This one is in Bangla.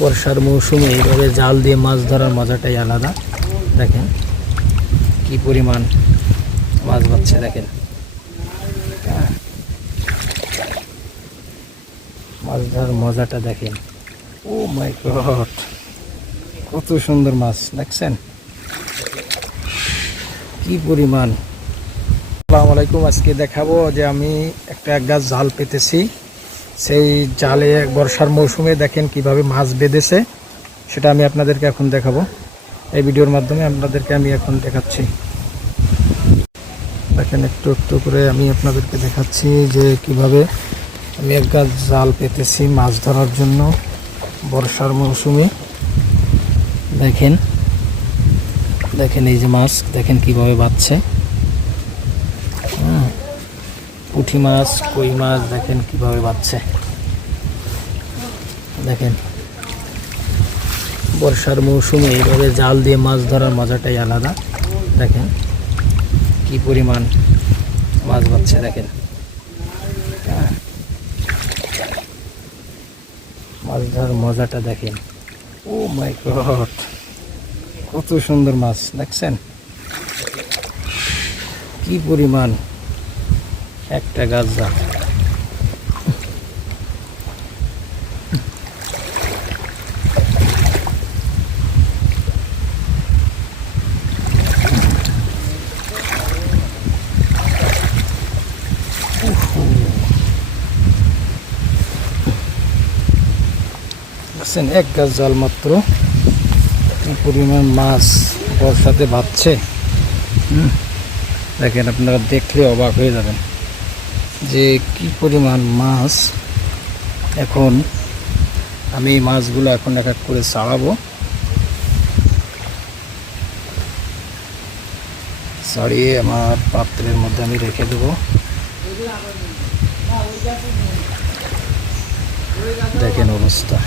বর্ষার মৌসুমে এইভাবে জাল দিয়ে মাছ ধরার মজাটাই আলাদা। দেখেন কি পরিমাণ মাছ বাচ্ছে দেখেন। মাছ ধরার মজাটা দেখেন। ও মাই গড, কত সুন্দর মাছ, দেখছেন? কি পরিমাণ। আসসালামু আলাইকুম, আজকে দেখাবো যে আমি একটা গাছ জাল পেতেছি। সেই জালে বর্ষার মৌসুমে দেখেন কীভাবে মাছ বেঁধেছে, সেটা আমি আপনাদেরকে এখন দেখাবো। এই ভিডিওর মাধ্যমে আপনাদেরকে আমি এখন দেখাচ্ছি। দেখেন, একটু একটু করে আমি আপনাদেরকে দেখাচ্ছি যে কীভাবে আমি এক গাছ জাল পেতেছি মাছ ধরার জন্য বর্ষার মৌসুমে। দেখেন দেখেন এই যে মাছ, দেখেন কীভাবে বাচ্ছে পুঁটি মাছ, কই মাছ, দেখেন কীভাবে বাচ্ছে দেখেন, বর্ষার মৌসুমে এইভাবে জাল দিয়ে মাছ ধরার মজাটাই আলাদা। দেখেন, কি পরিমাণ মাছ বাচ্ছে দেখেন। হ্যাঁ। মাছ ধরার মজাটা দেখেন। ও মাই গড, কত সুন্দর মাছ, দেখছেন? কি পরিমাণ একটা গাছ যা। এক গাছ জাল মাত্র। পরিমাণ মাছ বর্ষাতে হুম, দেখেন, আপনারা দেখলে অবাক হয়ে যাবেন। যে কি পরিমাণ মাছ এখন আমি এই মাছগুলো এখন এক এক করে ছাড়াবো ছাড়িয়ে আমার পাত্রের মধ্যে আমি রেখে দেবো। দেখেন অবস্থা।